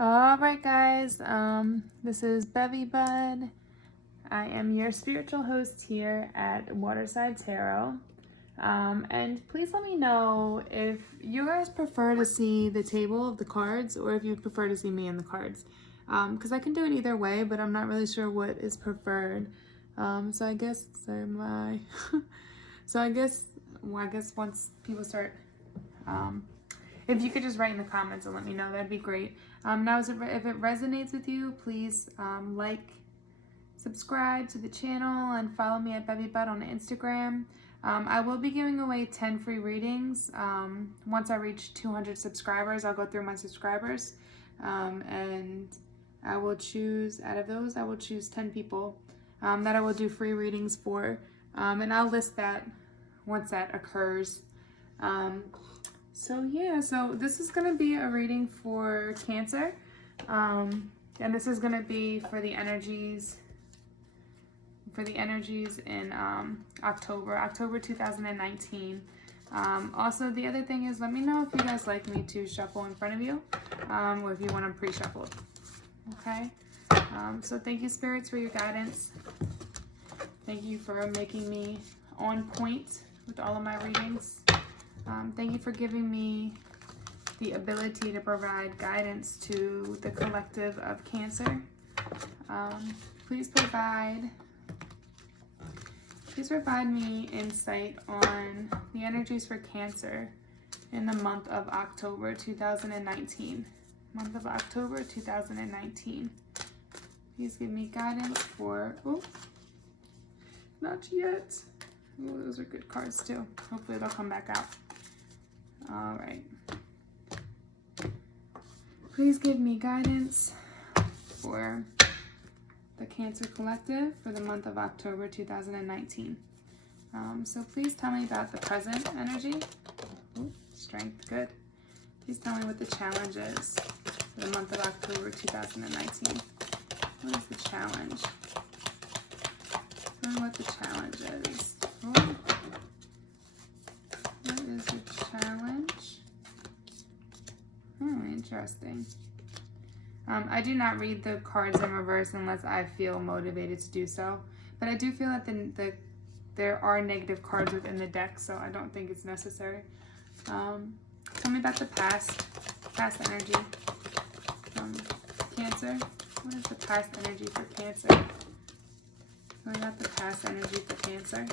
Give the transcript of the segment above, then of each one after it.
All right, guys. This is Bevy Bud. I am your spiritual host here at Waterside Tarot. And please let me know if you guys prefer to see the table of the cards or if you prefer to see me in the cards. Because I can do it either way, but I'm not really sure what is preferred. So I guess, sorry, I guess once people start, if you could just write in the comments and let me know, that'd be great. Now, if it resonates with you, please like, subscribe to the channel, and follow me at BevyBud on Instagram. I will be giving away 10 free readings. Once I reach 200 subscribers, I'll go through my subscribers, and I will choose, out of those, I will choose 10 people that I will do free readings for, and I'll list that once that occurs. So this is going to be a reading for Cancer, and this is going to be for the energies in October 2019. Also, the other thing is, let me know if you guys like me to shuffle in front of you, or if you want them pre-shuffled. Okay? So thank you, spirits, for your guidance. Thank you for making me on point with all of my readings. Thank you for giving me the ability to provide guidance to the collective of Cancer. Please provide me insight on the energies for Cancer in the month of October 2019. Month of October 2019. Please give me guidance for, not yet. Ooh, those are good cards too. Hopefully they'll come back out. All right. Please give me guidance for the Cancer Collective for the month of October 2019. So please tell me about the present energy. Ooh, strength, good. Please tell me what the challenge is for the month of October 2019. What is the challenge? Tell me what the challenge is. Ooh. What is the challenge? Interesting. I do not read the cards in reverse unless I feel motivated to do so. But I do feel that there are negative cards within the deck, so I don't think it's necessary. Tell me about the past energy. Cancer. What is the past energy for Cancer? Tell me about the past energy for Cancer.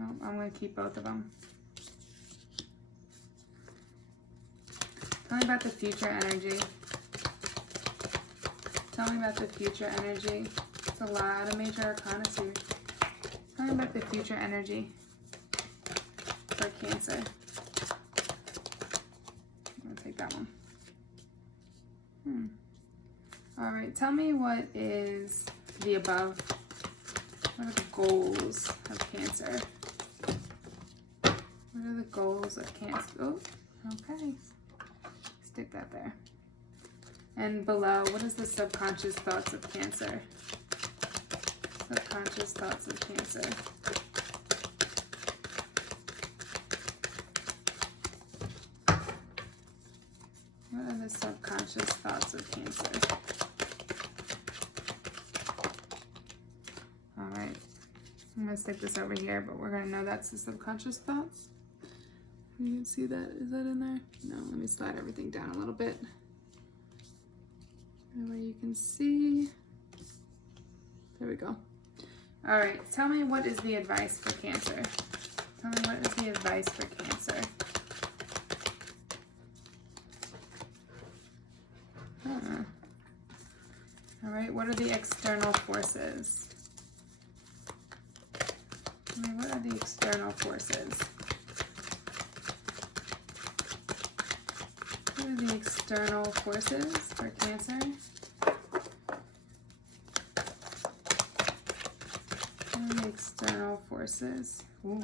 Oh, I'm going to keep both of them. Tell me about the future energy. Tell me about the future energy. It's a lot of major arcana here. Tell me about the future energy for Cancer. I'm going to take that one. All right, tell me what is the above. What are the goals of Cancer? What are the goals of Cancer? Oh, okay. Stick that there. And below, what is the subconscious thoughts of Cancer? Subconscious thoughts of Cancer. What are the subconscious thoughts of Cancer? All right. I'm going to stick this over here, but we're going to know that's the subconscious thoughts. You can see that. Is that in there? No, let me slide everything down a little bit. That way you can see. There we go. All right, tell me what is the advice for Cancer. Tell me what is the advice for Cancer. All right, what are the external forces? Tell me, what are the external forces? What are the external forces for Cancer? What are the external forces? Ooh.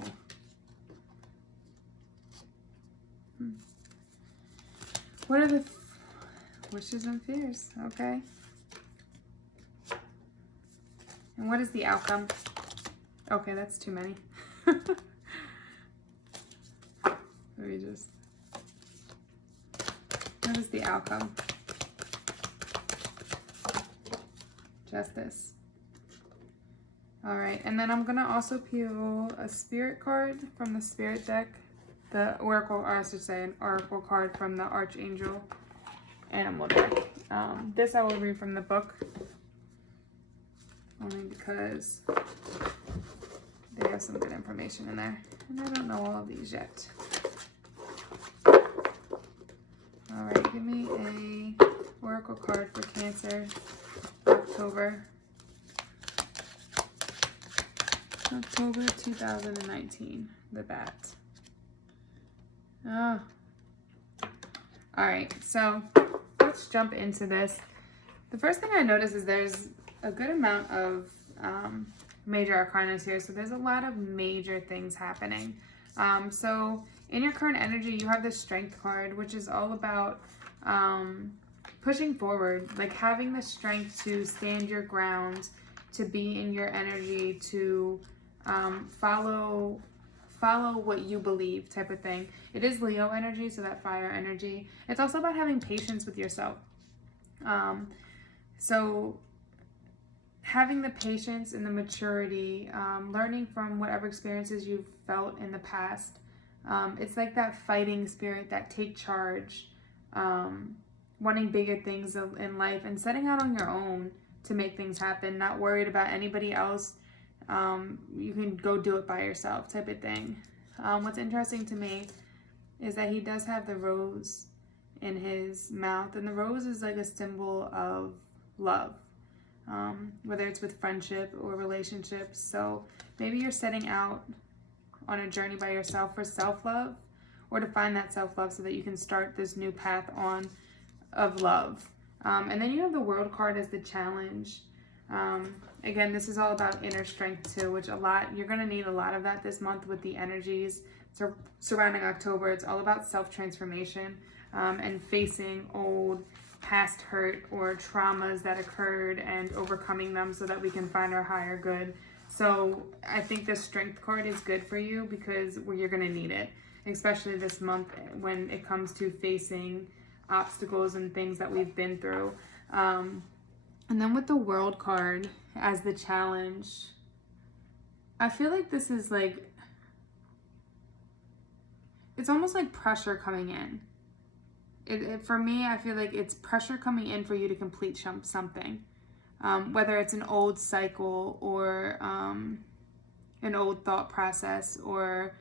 What are the wishes and fears? Okay. And what is the outcome? Okay, that's too many. Let me just... What is the outcome? Justice. All right, and then I'm gonna also peel a spirit card from the spirit deck, the oracle, or I should say an oracle card from the Archangel Animal deck. This I will read from the book, only because they have some good information in there, and I don't know all of these yet. All right, give me a oracle card for Cancer, October 2019, the bat. Oh. All right, so let's jump into this. The first thing I notice is there's a good amount of major arcanas here, so there's a lot of major things happening. So in your current energy, you have the Strength card, which is all about pushing forward, like having the strength to stand your ground, to be in your energy, to follow what you believe, type of thing. It is Leo energy, so that fire energy. It's also about having patience with yourself. So having the patience and the maturity, learning from whatever experiences you've felt in the past. It's like that fighting spirit, that take charge, wanting bigger things in life and setting out on your own to make things happen, not worried about anybody else. You can go do it by yourself, type of thing. What's interesting to me is that he does have the rose in his mouth, and the rose is like a symbol of love, whether it's with friendship or relationships. So maybe you're setting out on a journey by yourself for self-love, or to find that self-love so that you can start this new path on of love. And then you have the World card as the challenge. Again, this is all about inner strength too, which you're going to need a lot of that this month with the energies surrounding October. It's all about self-transformation and facing old past hurt or traumas that occurred and overcoming them so that we can find our higher good. So I think the Strength card is good for you because you're going to need it, especially this month when it comes to facing obstacles and things that we've been through. And then with the World card as the challenge, I feel like this is like, it's almost like pressure coming in. For me, I feel like it's pressure coming in for you to complete something. Whether it's an old cycle or an old thought process or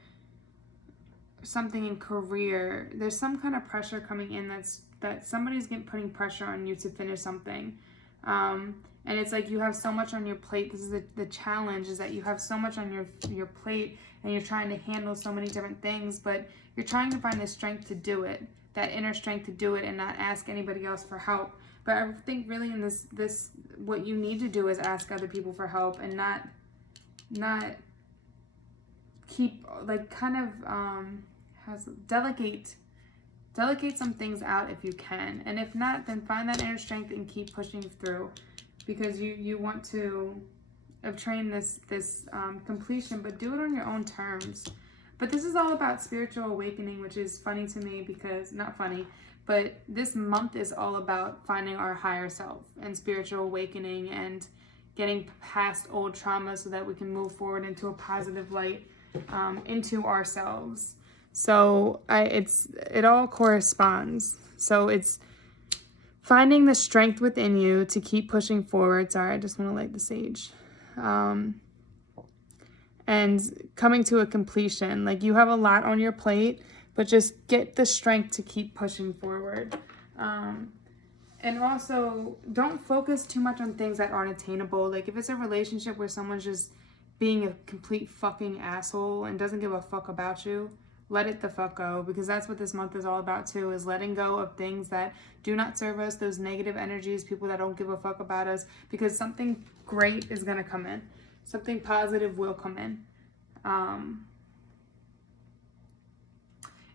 something in career, there's some kind of pressure coming in that somebody's putting pressure on you to finish something. And it's like you have so much on your plate. This is the challenge, is that you have so much on your plate and you're trying to handle so many different things, but you're trying to find the strength to do it, that inner strength to do it and not ask anybody else for help. But I think really in this what you need to do is ask other people for help and not keep like kind of delegate some things out if you can, and if not, then find that inner strength and keep pushing through, because you want to obtain this completion, but do it on your own terms. But this is all about spiritual awakening, which is funny to me because, not funny, but this month is all about finding our higher self and spiritual awakening and getting past old trauma so that we can move forward into a positive light, into ourselves. So it all corresponds. So it's finding the strength within you to keep pushing forward. Sorry, I just want to light the sage. And coming to a completion. Like, you have a lot on your plate, but just get the strength to keep pushing forward. And also, don't focus too much on things that aren't attainable. Like, if it's a relationship where someone's just being a complete fucking asshole and doesn't give a fuck about you, let it the fuck go, because that's what this month is all about too, is letting go of things that do not serve us, those negative energies, people that don't give a fuck about us, because something great is going to come in. Something positive will come in.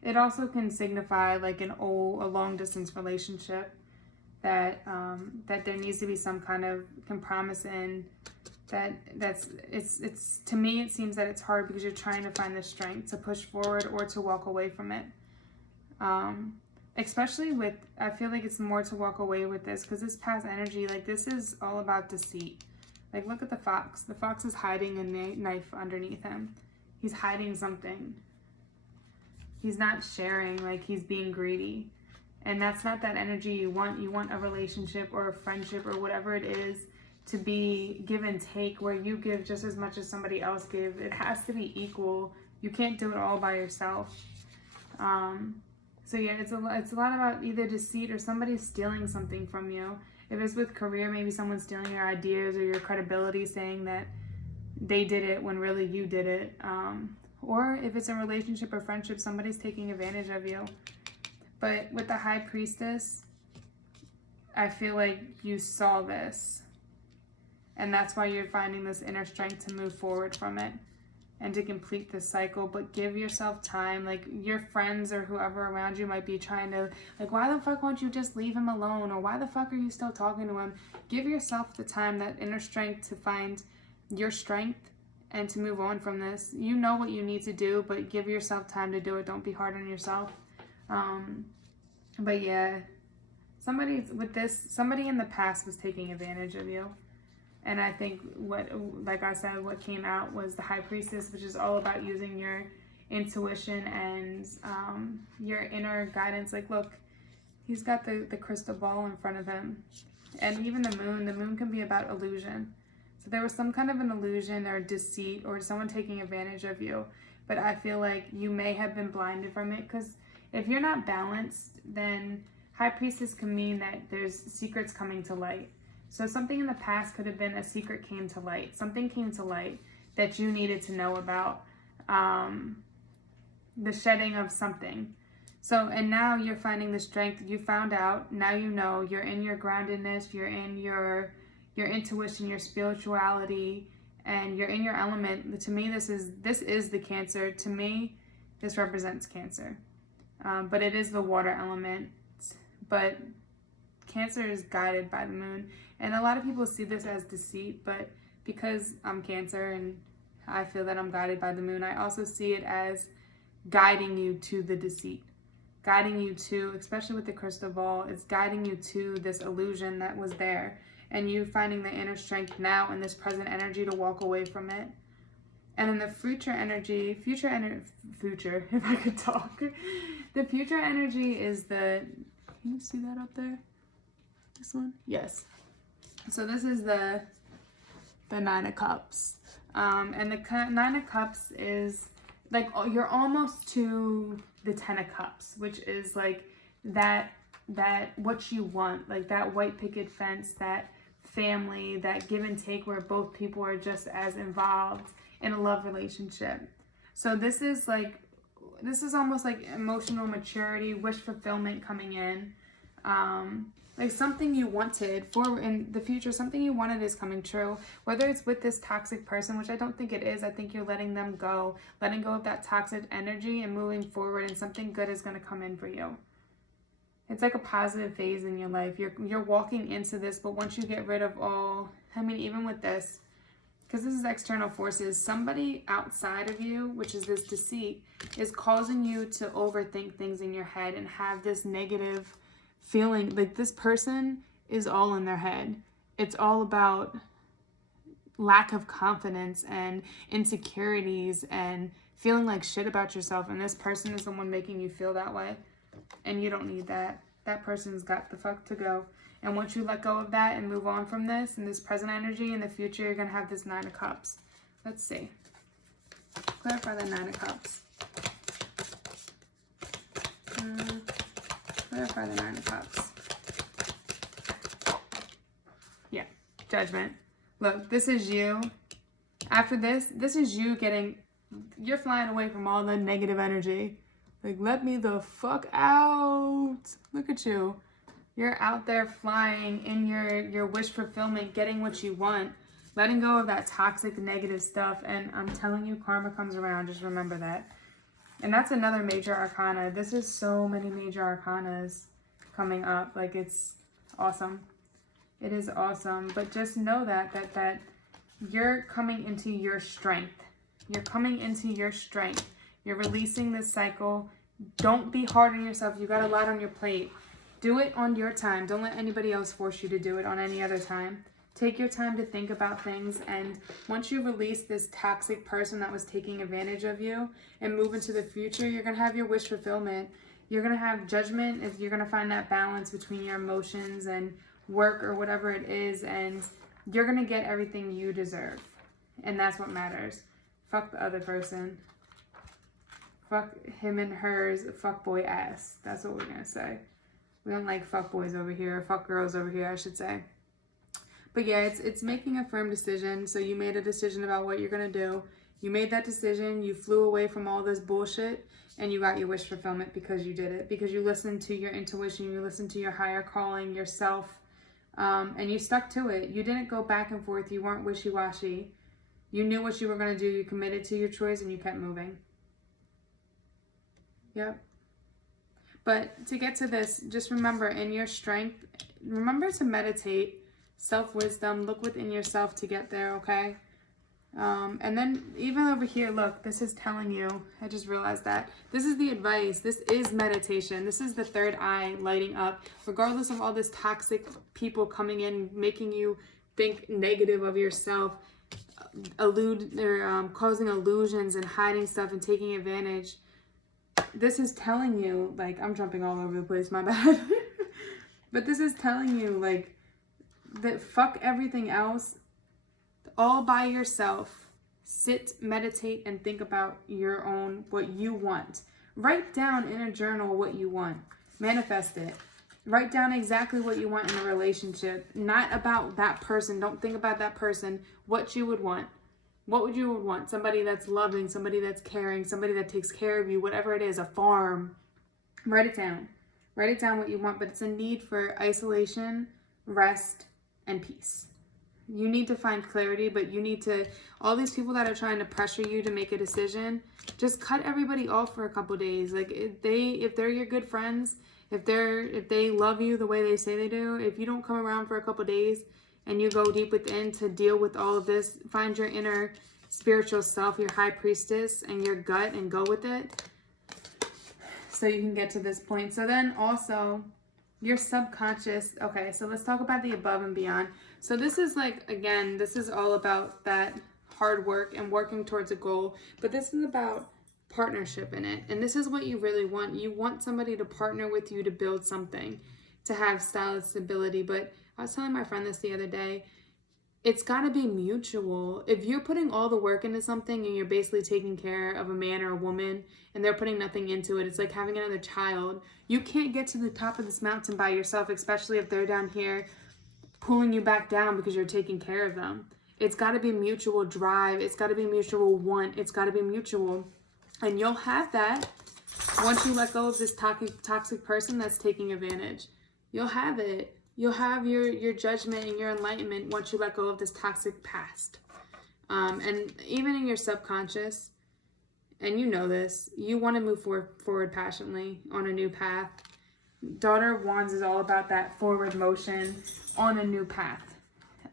It also can signify like a long distance relationship that there needs to be some kind of compromise in. It's to me, it seems that it's hard because you're trying to find the strength to push forward or to walk away from it. And especially with, I feel like it's more to walk away with this, because this past energy, like this is all about deceit. Like look at the fox. The fox is hiding a knife underneath him. He's hiding something. He's not sharing, like he's being greedy. And that's not that energy you want. You want a relationship or a friendship or whatever it is to be give and take, where you give just as much as somebody else gives. It has to be equal. You can't do it all by yourself. So yeah, it's a lot about either deceit or somebody stealing something from you. If it's with career, maybe someone's stealing your ideas or your credibility, saying that they did it when really you did it. Or if it's a relationship or friendship, somebody's taking advantage of you. But with the High Priestess, I feel like you saw this. And that's why you're finding this inner strength to move forward from it and to complete this cycle. But give yourself time. Like your friends or whoever around you might be trying to, like, why the fuck won't you just leave him alone? Or why the fuck are you still talking to him? Give yourself the time, that inner strength to find your strength and to move on from this. You know what you need to do, but give yourself time to do it. Don't be hard on yourself. But yeah, somebody in the past was taking advantage of you. And I think like I said, what came out was the High Priestess, which is all about using your intuition and your inner guidance. Like, look, he's got the crystal ball in front of him. And even the moon can be about illusion. So there was some kind of an illusion or deceit or someone taking advantage of you. But I feel like you may have been blinded from it, because if you're not balanced, then High Priestess can mean that there's secrets coming to light. So something in the past could have been a secret came to light. Something came to light that you needed to know about. The shedding of something. So, and now you're finding the strength. You found out. Now you know. You're in your groundedness. You're in your intuition, your spirituality, and you're in your element. To me, this is the Cancer. To me, this represents Cancer. But it is the water element. But Cancer is guided by the moon. And a lot of people see this as deceit, but because I'm Cancer and I feel that I'm guided by the moon, I also see it as guiding you to the deceit. Guiding you to, especially with the crystal ball, it's guiding you to this illusion that was there. And you finding the inner strength now in this present energy to walk away from it. And in the future energy, if I could talk, the future energy is can you see that up there? This one? Yes. So this is the Nine of Cups. And the Nine of Cups is like, you're almost to the Ten of Cups, which is like that what you want, like that white picket fence, that family, that give and take where both people are just as involved in a love relationship. So this is almost like emotional maturity, wish fulfillment coming in. Like something you wanted for in the future, something you wanted is coming true. Whether it's with this toxic person, which I don't think it is. I think you're letting them go, letting go of that toxic energy and moving forward, and something good is going to come in for you. It's like a positive phase in your life. You're walking into this, but once you get rid of all, I mean, even with this, because this is external forces, somebody outside of you, which is this deceit, is causing you to overthink things in your head and have this negative feeling. Like this person is all in their head. It's all about lack of confidence and insecurities and feeling like shit about yourself. And this person is the one making you feel that way. And you don't need that. That person's got the fuck to go. And once you let go of that and move on from this and this present energy, in the future, you're going to have this Nine of Cups. Let's see. Clarify the Nine of Cups. Clarify the Nine of Cups. Yeah. Judgment. Look, this is you. After this is you you're flying away from all the negative energy. Like, let me the fuck out. Look at you. You're out there flying in your wish fulfillment, getting what you want, letting go of that toxic negative stuff. And I'm telling you, karma comes around. Just remember that. And that's another major arcana. This is so many major arcanas coming up. Like, it's awesome. It is awesome. But just know that you're coming into your strength. You're coming into your strength. You're releasing this cycle. Don't be hard on yourself. You got a lot on your plate. Do it on your time. Don't let anybody else force you to do it on any other time. Take your time to think about things, and once you release this toxic person that was taking advantage of you and move into the future, you're going to have your wish fulfillment. You're going to have judgment if you're going to find that balance between your emotions and work or whatever it is, and you're going to get everything you deserve. And that's what matters. Fuck the other person. Fuck him and hers fuckboy ass. That's what we're going to say. We don't like fuckboys over here, fuck girls over here, I should say. But yeah, it's making a firm decision. So you made a decision about what you're going to do. You made that decision. You flew away from all this bullshit and you got your wish fulfillment because you did it. Because you listened to your intuition. You listened to your higher calling, yourself. And you stuck to it. You didn't go back and forth. You weren't wishy-washy. You knew what you were going to do. You committed to your choice and you kept moving. Yep. But to get to this, just remember, in your strength, remember to meditate. Self-wisdom, look within yourself to get there, okay? And then even over here, look, this is telling you, I just realized that. This is the advice. This is meditation. This is the third eye lighting up. Regardless of all this toxic people coming in, making you think negative of yourself, causing illusions and hiding stuff and taking advantage. This is telling you, like, I'm jumping all over the place, my bad. But this is telling you, like, that fuck everything else, all by yourself. Sit, meditate, and think about your own, what you want. Write down in a journal what you want. Manifest it. Write down exactly what you want in a relationship. Not about that person. Don't think about that person. What you would want. What would you want? Somebody that's loving, somebody that's caring, somebody that takes care of you, whatever it is, a farm. Write it down. Write it down what you want, but it's a need for isolation, rest, and peace. You need to find clarity, but you need to, all these people that are trying to pressure you to make a decision, just cut everybody off for a couple days. Like, if they're your good friends, if they love you the way they say they do, if you don't come around for a couple days and you go deep within to deal with all of this, find your inner spiritual self, your high priestess, and your gut, and go with it so you can get to this point. So then also, your subconscious, okay, so let's talk about the above and beyond. So this is like, again, this is all about that hard work and working towards a goal, but this is about partnership in it. And this is what you really want. You want somebody to partner with you to build something, to have solid stability. But I was telling my friend this the other day, it's got to be mutual. If you're putting all the work into something and you're basically taking care of a man or a woman and they're putting nothing into it, it's like having another child. You can't get to the top of this mountain by yourself, especially if they're down here pulling you back down because you're taking care of them. It's got to be mutual drive. It's got to be mutual want. It's got to be mutual. And you'll have that once you let go of this toxic person that's taking advantage. You'll have it. You'll have your judgment and your enlightenment once you let go of this toxic past. And even in your subconscious, and you know this, you want to move forward passionately on a new path. Daughter of Wands is all about that forward motion on a new path.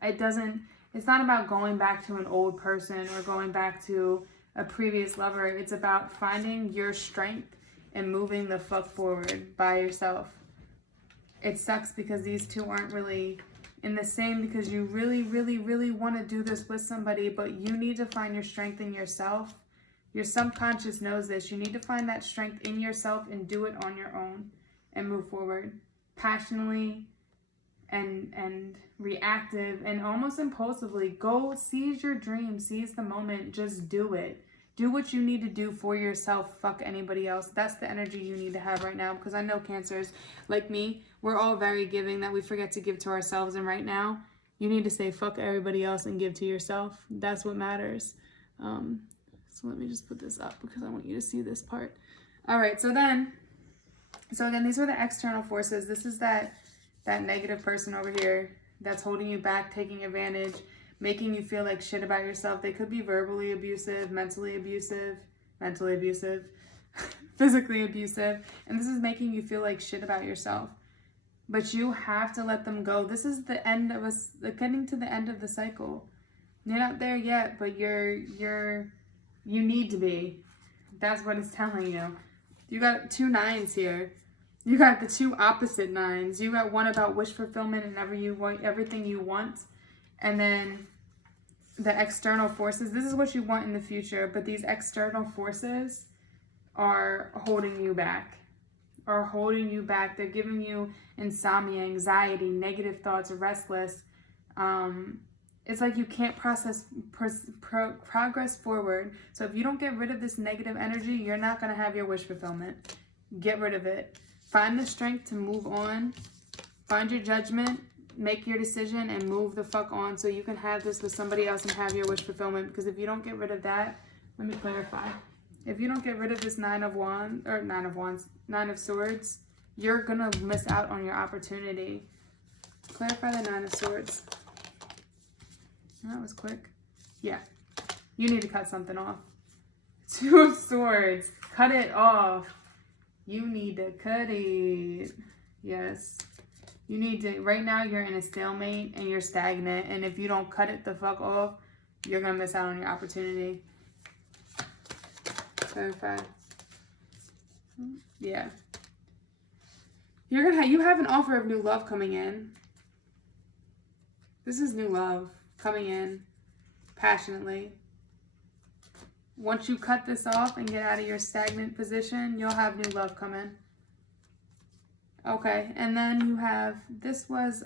It's not about going back to an old person or going back to a previous lover. It's about finding your strength and moving the fuck forward by yourself. It sucks because these two aren't really in the same, because you really, really, really want to do this with somebody, but you need to find your strength in yourself. Your subconscious knows this. You need to find that strength in yourself and do it on your own and move forward passionately and reactive and almost impulsively. Go seize your dream, seize the moment, just do it. Do what you need to do for yourself. Fuck anybody else. That's the energy you need to have right now, because I know Cancers, like me, we're all very giving that we forget to give to ourselves. And right now, you need to say fuck everybody else and give to yourself. That's what matters. So let me just put this up because I want you to see this part. All right, so again, these are the external forces. This is that negative person over here that's holding you back, taking advantage, making you feel like shit about yourself. They could be verbally abusive, mentally abusive, physically abusive, and this is making you feel like shit about yourself. But you have to let them go. This is the end of getting to the end of the cycle. You're not there yet, but you need to be. That's what it's telling you. You got 2 9s here. You got the 2 opposite 9s. You got one about wish fulfillment and everything you want. And then the external forces. This is what you want in the future, but these external forces are holding you back. They're giving you insomnia, anxiety, negative thoughts, restless. It's like you can't progress forward. So if you don't get rid of this negative energy, you're not going to have your wish fulfillment. Get rid of it. Find the strength to move on. Find your judgment. Make your decision and move the fuck on so you can have this with somebody else and have your wish fulfillment. Because if you don't get rid of that, let me clarify. If you don't get rid of this 9 of Swords, you're going to miss out on your opportunity. Clarify the 9 of Swords. That was quick. Yeah. You need to cut something off. 2 of Swords. Cut it off. You need to cut it. Yes. You need to, right now you're in a stalemate and you're stagnant. And if you don't cut it the fuck off, you're going to miss out on your opportunity. Clarify. Yeah. You have an offer of new love coming in. This is new love coming in passionately. Once you cut this off and get out of your stagnant position, you'll have new love come in. Okay, and then you have, this was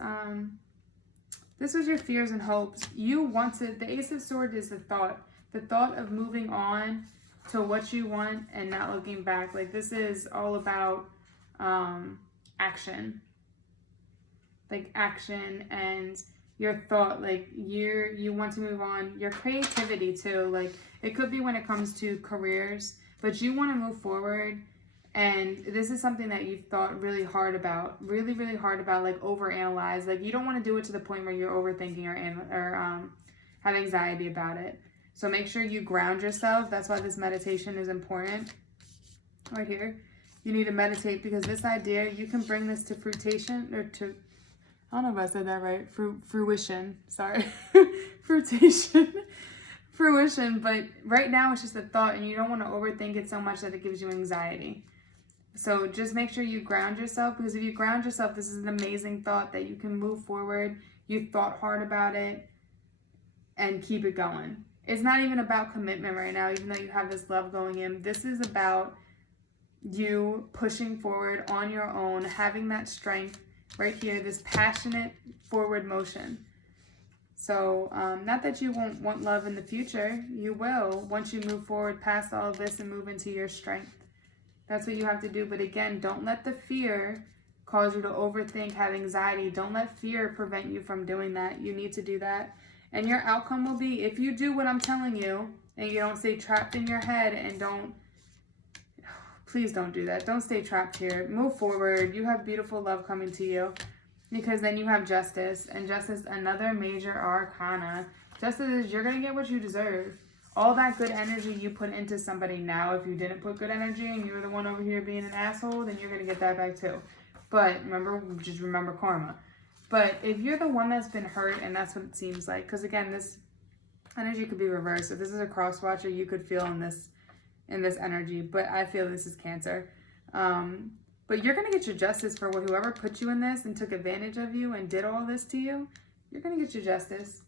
your fears and hopes. You wanted, the Ace of Swords is the thought of moving on to what you want and not looking back. Like, this is all about action. Like, action and your thought, like, you want to move on. Your creativity, too. Like, it could be when it comes to careers, but you want to move forward. And this is something that you've thought really hard about, really hard about, like overanalyze. Like, you don't want to do it to the point where you're overthinking or have anxiety about it. So make sure you ground yourself. That's why this meditation is important. Right here, you need to meditate because this idea, you can bring this to fruition or to, I don't know if I said that right, fruition. Sorry, fruition. But right now it's just a thought, and you don't want to overthink it so much that it gives you anxiety. So just make sure you ground yourself, because if you ground yourself, this is an amazing thought that you can move forward. You thought hard about it and keep it going. It's not even about commitment right now, even though you have this love going in. This is about you pushing forward on your own, having that strength right here, this passionate forward motion. So not that you won't want love in the future. You will once you move forward past all of this and move into your strength. That's what you have to do. But again, don't let the fear cause you to overthink, have anxiety. Don't let fear prevent you from doing that. You need to do that. And your outcome will be, if you do what I'm telling you, and you don't stay trapped in your head and please don't do that. Don't stay trapped here. Move forward. You have beautiful love coming to you, because then you have justice. And justice, another major arcana. Justice is you're going to get what you deserve. All that good energy you put into somebody now, if you didn't put good energy and you were the one over here being an asshole, then you're going to get that back too. But remember karma. But if you're the one that's been hurt, and that's what it seems like, because again, this energy could be reversed. If this is a cross watcher, you could feel in this energy, but I feel this is Cancer. But you're going to get your justice for whoever put you in this and took advantage of you and did all this to you. You're going to get your justice.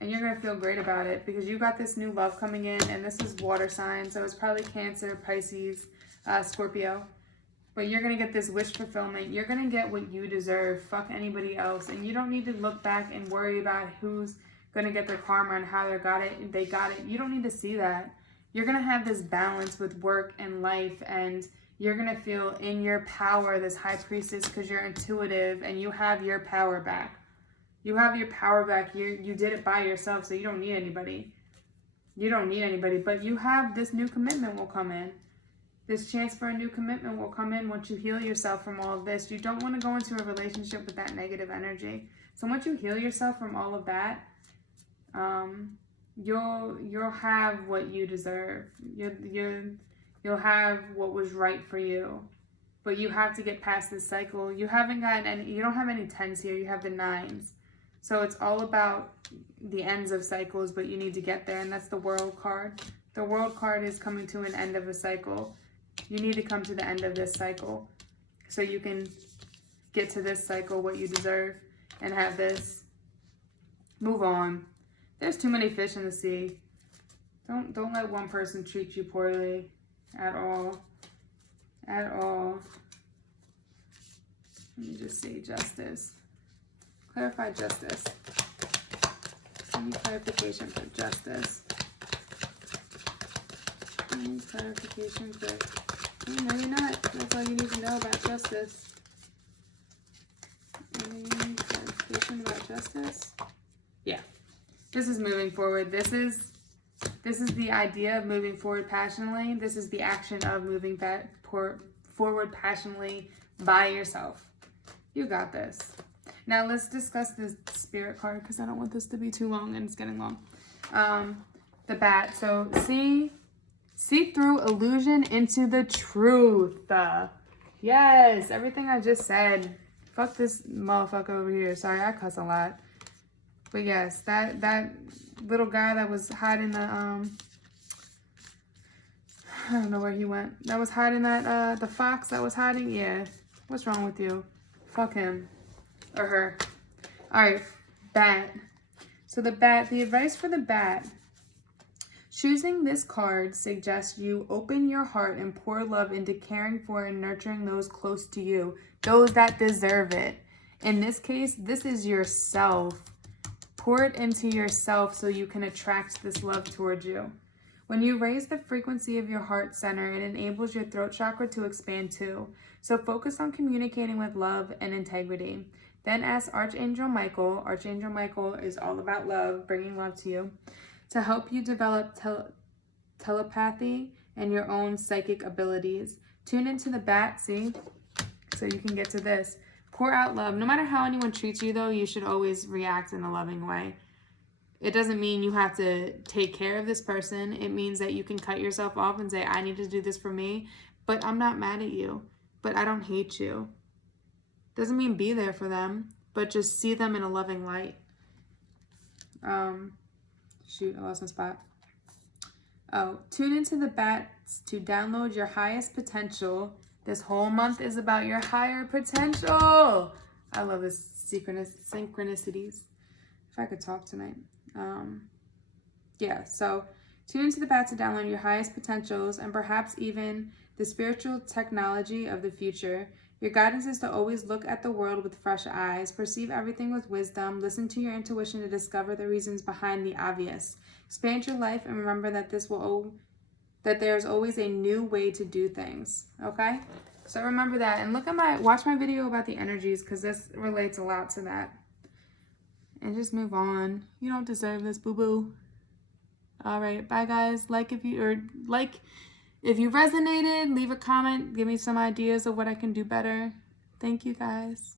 And you're going to feel great about it because you got this new love coming in, and this is water sign, so it's probably Cancer, Pisces, Scorpio. But you're going to get this wish fulfillment. You're going to get what you deserve. Fuck anybody else. And you don't need to look back and worry about who's going to get their karma and how they got it. You don't need to see that. You're going to have this balance with work and life, and you're going to feel in your power, this high priestess, because you're intuitive and you have your power back. You have your power back. You did it by yourself, so you don't need anybody. You don't need anybody, but you have this new commitment will come in. This chance for a new commitment will come in once you heal yourself from all of this. You don't want to go into a relationship with that negative energy. So once you heal yourself from all of that, you'll have what you deserve. You'll have what was right for you. But you have to get past this cycle. You don't have any 10s here. You have the 9s. So it's all about the ends of cycles, but you need to get there, and that's the World card. The World card is coming to an end of a cycle. You need to come to the end of this cycle so you can get to this cycle, what you deserve, and have this. Move on. There's too many fish in the sea. Don't let one person treat you poorly at all. At all. Let me just say justice. Clarify justice. I need clarification for justice. I need clarification for... Oh, maybe not. That's all you need to know about justice. Any clarification about justice? Yeah. This is moving forward. This is the idea of moving forward passionately. This is the action of moving forward passionately by yourself. You got this. Now let's discuss the spirit card because I don't want this to be too long and it's getting long. The bat. So see through illusion into the truth. Yes, everything I just said. Fuck this motherfucker over here. Sorry, I cuss a lot. But yes, that little guy that was hiding the I don't know where he went. That was hiding that the fox that was hiding. Yeah. What's wrong with you? Fuck him or her. All right, bat. So the advice for the bat. Choosing this card suggests you open your heart and pour love into caring for and nurturing those close to you, those that deserve it. In this case, this is yourself. Pour it into yourself so you can attract this love towards you. When you raise the frequency of your heart center, it enables your throat chakra to expand too. So focus on communicating with love and integrity. Then ask Archangel Michael. Archangel Michael is all about love, bringing love to you, to help you develop telepathy and your own psychic abilities. Tune into the bat, see? So you can get to this. Pour out love. No matter how anyone treats you, though, you should always react in a loving way. It doesn't mean you have to take care of this person. It means that you can cut yourself off and say, I need to do this for me, but I'm not mad at you. But I don't hate you. Doesn't mean be there for them, but just see them in a loving light. Shoot, I lost my spot. Oh, tune into the bats to download your highest potential. This whole month is about your higher potential. I love this synchronicities. If I could talk tonight. Yeah, so tune into the bat to download your highest potentials and perhaps even the spiritual technology of the future. Your guidance is to always look at the world with fresh eyes, perceive everything with wisdom, listen to your intuition to discover the reasons behind the obvious. Expand your life and remember that there's always a new way to do things. Okay? So remember that and watch my video about the energies because this relates a lot to that. And just move on. You don't deserve this, boo-boo. All right, bye guys. If you resonated, leave a comment. Give me some ideas of what I can do better. Thank you guys.